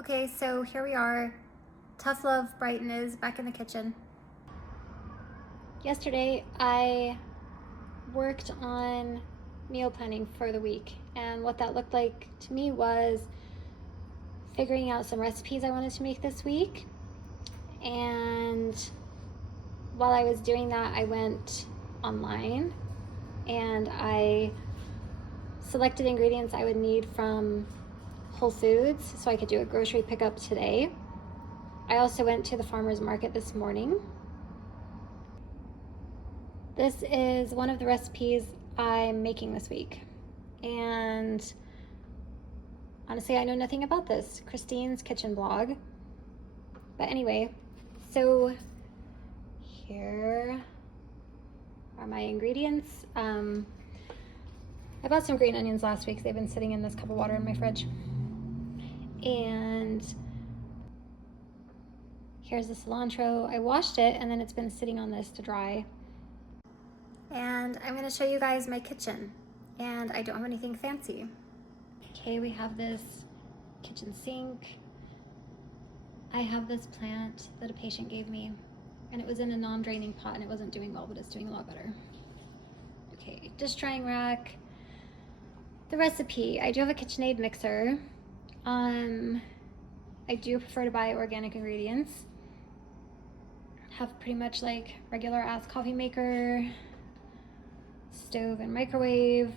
Okay, so here we are. Tough Love Brighton is back in the kitchen. Yesterday, I worked on meal planning for the week, and what that looked like to me was figuring out some recipes I wanted to make this week. And while I was doing that, I went online and I selected ingredients I would need from Whole Foods so I could do a grocery pickup today. I also went to the farmer's market this morning. This is one of the recipes I'm making this week. And honestly, I know nothing about this. Christine's kitchen blog. But anyway, so here are my ingredients. I bought some green onions last week. They've been sitting in this cup of water in my fridge. And here's the cilantro. I washed it and then it's been sitting on this to dry. And I'm gonna show you guys my kitchen. And I don't have anything fancy. Okay, we have this kitchen sink. I have this plant that a patient gave me, and it was in a non-draining pot and it wasn't doing well, but it's doing a lot better. Okay, dish drying rack. The recipe, I do have a KitchenAid mixer. I do prefer to buy organic ingredients. Have pretty much like regular ass coffee maker, stove and microwave.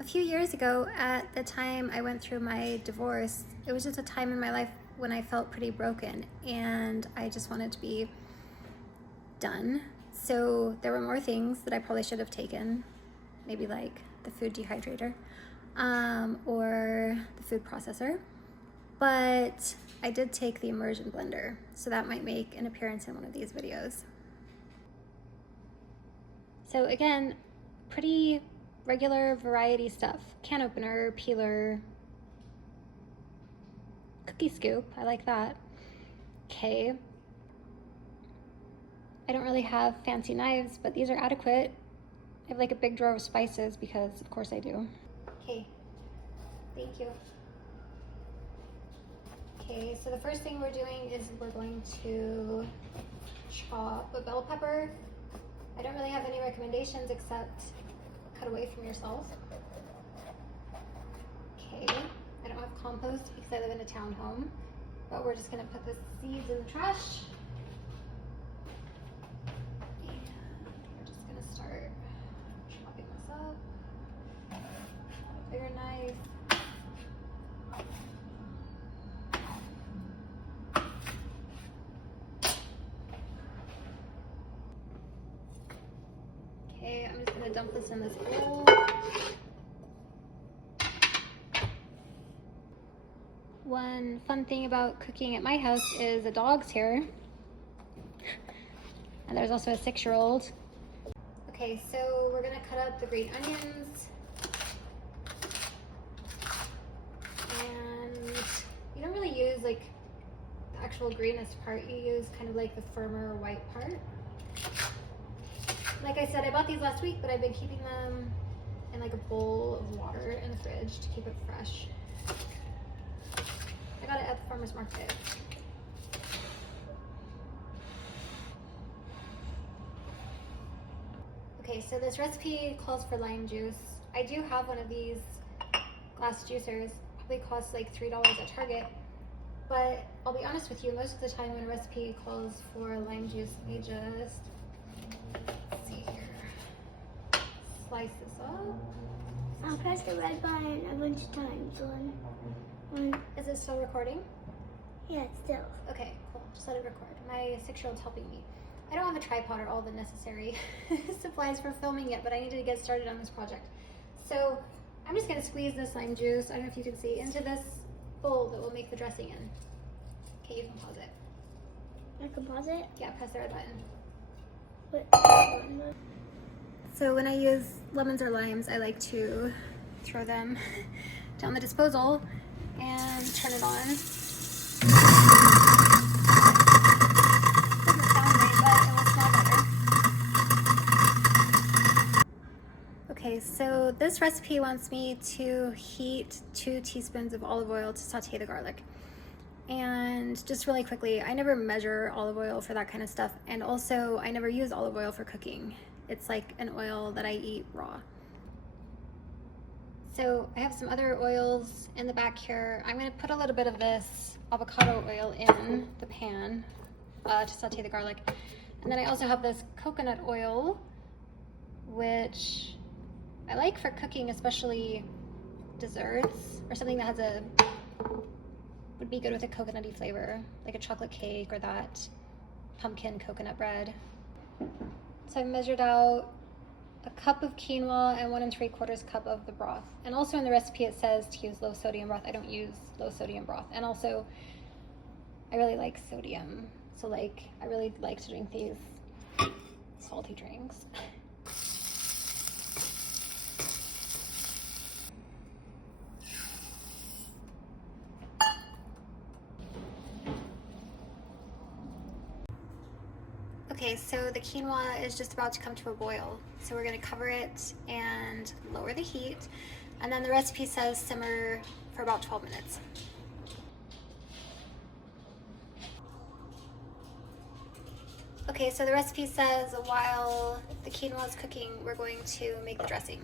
A few years ago, at the time I went through my divorce, it was just a time in my life when I felt pretty broken and I just wanted to be done. So there were more things that I probably should have taken, maybe like the food dehydrator or the food processor, but I did take the immersion blender, so that might make an appearance in one of these videos. So again, pretty regular variety stuff. Can opener, peeler, cookie scoop, I like that. Okay. I don't really have fancy knives, but these are adequate. I have like a big drawer of spices because of course I do. Okay, thank you. Okay, so the first thing we're doing is we're going to chop a bell pepper. I don't really have any recommendations except cut away from yourself. Okay, I don't have compost because I live in a townhome, but we're just gonna put the seeds in the trash. And we're just gonna start chopping this up. A bigger knife. Okay, I'm just gonna dump this in this bowl. One fun thing about cooking at my house is the dog's here. And there's also a 6-year-old. Okay, so we're gonna cut up the green onions. And you don't really use like the actual greenest part, you use kind of like the firmer white part. Like I said, I bought these last week, but I've been keeping them in like a bowl of water in the fridge to keep it fresh. I got it at the farmer's market. Okay, so this recipe calls for lime juice. I do have one of these glass juicers. Probably costs like $3 at Target. But I'll be honest with you, most of the time when a recipe calls for lime juice, let me just slice this up. I'll press the red button a bunch of times. Is it still recording? Yeah, it's still. Okay, cool. Just let it record. My 6-year-old's helping me. I don't have a tripod or all the necessary supplies for filming yet, but I needed to get started on this project. So I'm just gonna squeeze this lime juice, I don't know if you can see, into this bowl that we'll make the dressing in. Okay, you can pause it. I can pause it? Yeah, press the red button. Wait. So when I use lemons or limes, I like to throw them down the disposal and turn it on. Doesn't sound great, but it will smell better. Okay, Okay, so this recipe wants me to heat 2 teaspoons of olive oil to saute the garlic. And just really quickly, I never measure olive oil for that kind of stuff. And also, I never use olive oil for cooking. It's like an oil that I eat raw. So I have some other oils in the back here. I'm gonna put a little bit of this avocado oil in the pan to saute the garlic. And then I also have this coconut oil, which I like for cooking, especially desserts or something that has would be good with a coconutty flavor, like a chocolate cake or that pumpkin coconut bread. So I measured out a cup of quinoa and 1 3/4 cup of the broth. And also in the recipe it says to use low sodium broth. I don't use low sodium broth. And also I really like sodium. So like I really like to drink these salty drinks. Okay, so the quinoa is just about to come to a boil. So we're gonna cover it and lower the heat. And then the recipe says simmer for about 12 minutes. Okay, so the recipe says while the quinoa is cooking, we're going to make the dressing.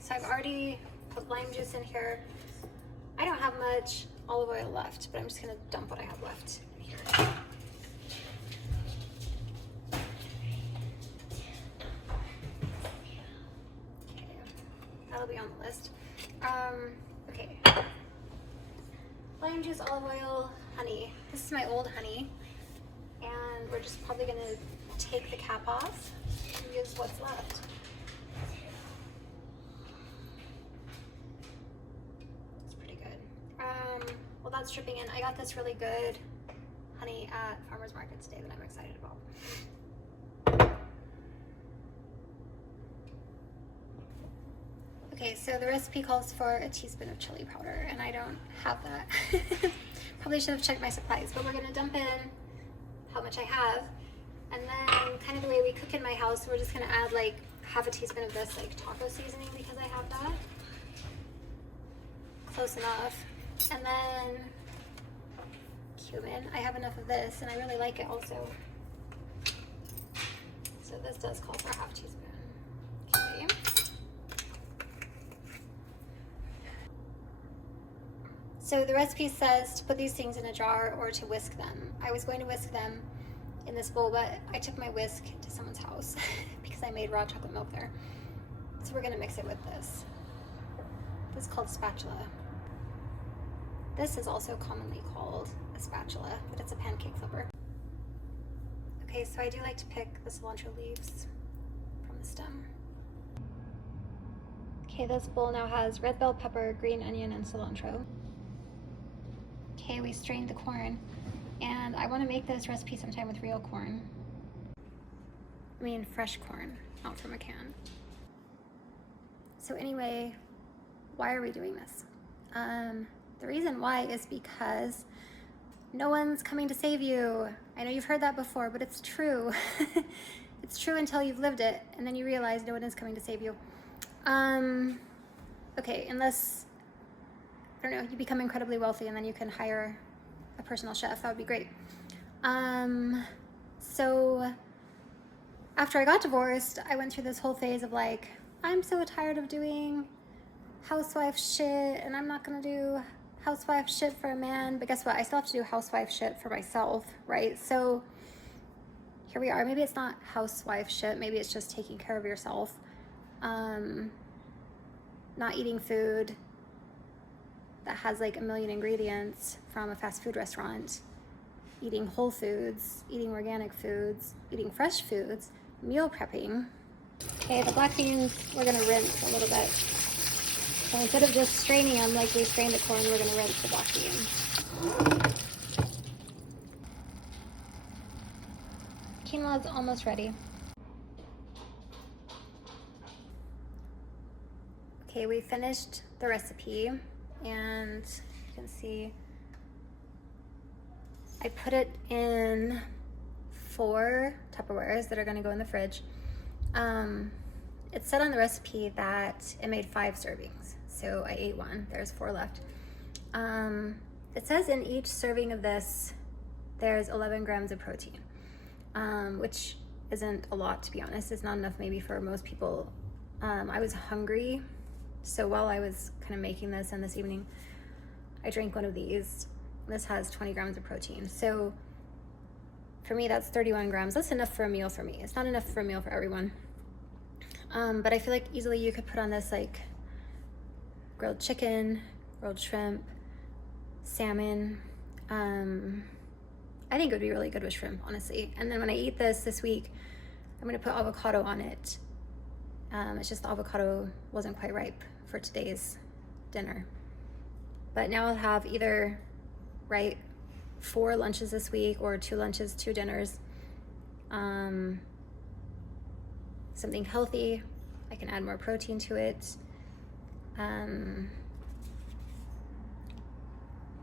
So I've already put lime juice in here. I don't have much olive oil left, but I'm just gonna dump what I have left in here. That'll be on the list. Okay. Lime juice, olive oil, honey. This is my old honey. And we're just probably gonna take the cap off and use what's left. It's pretty good. Well, that's dripping in. I got this really good honey at farmer's market today that I'm excited about. Okay, so the recipe calls for a teaspoon of chili powder, and I don't have that. Probably should have checked my supplies, but we're gonna dump in how much I have. And then kind of the way we cook in my house, we're just gonna add like half a teaspoon of this like taco seasoning because I have that. Close enough. And then cumin. I have enough of this and I really like it also. So this does call for a half teaspoon. Okay. So the recipe says to put these things in a jar or to whisk them. I was going to whisk them in this bowl, but I took my whisk to someone's house because I made raw chocolate milk there. So we're gonna mix it with this. This is called spatula. This is also commonly called a spatula, but it's a pancake flipper. Okay, so I do like to pick the cilantro leaves from the stem. Okay, this bowl now has red bell pepper, green onion, and cilantro. Okay, we strained the corn, and I want to make this recipe sometime with real corn. I mean fresh corn, not from a can. So anyway, why are we doing this? The reason why is because no one's coming to save you. I know you've heard that before, but it's true. It's true until you've lived it, and then you realize no one is coming to save you. Okay, unless, I don't know, you become incredibly wealthy and then you can hire a personal chef. That would be great. So after I got divorced, I went through this whole phase of like, I'm so tired of doing housewife shit and I'm not gonna do housewife shit for a man. But guess what? I still have to do housewife shit for myself, right? So here we are. Maybe it's not housewife shit. Maybe it's just taking care of yourself. Not eating food that has like a million ingredients from a fast food restaurant, eating whole foods, eating organic foods, eating fresh foods, meal prepping. Okay, the black beans we're gonna rinse a little bit. So instead of just straining them like we strained the corn, we're gonna rinse the black beans. Quinoa is almost ready. Okay, we finished the recipe, and you can see I put it in 4 Tupperwares that are gonna go in the fridge. it said on the recipe that it made 5 servings. So I ate one, there's 4 left. It says in each serving of this, there's 11 grams of protein, which isn't a lot, to be honest. It's not enough maybe for most people. I was hungry, so while I was kind of making this and this evening, I drank one of these. This has 20 grams of protein. So for me, that's 31 grams. That's enough for a meal for me. It's not enough for a meal for everyone. But I feel like easily you could put on this like grilled chicken, grilled shrimp, salmon. I think it would be really good with shrimp, honestly. And then when I eat this week, I'm gonna put avocado on it. It's just the avocado wasn't quite ripe for today's dinner. But now I'll have either, 4 lunches this week or 2 lunches, 2 dinners. Something healthy. I can add more protein to it. And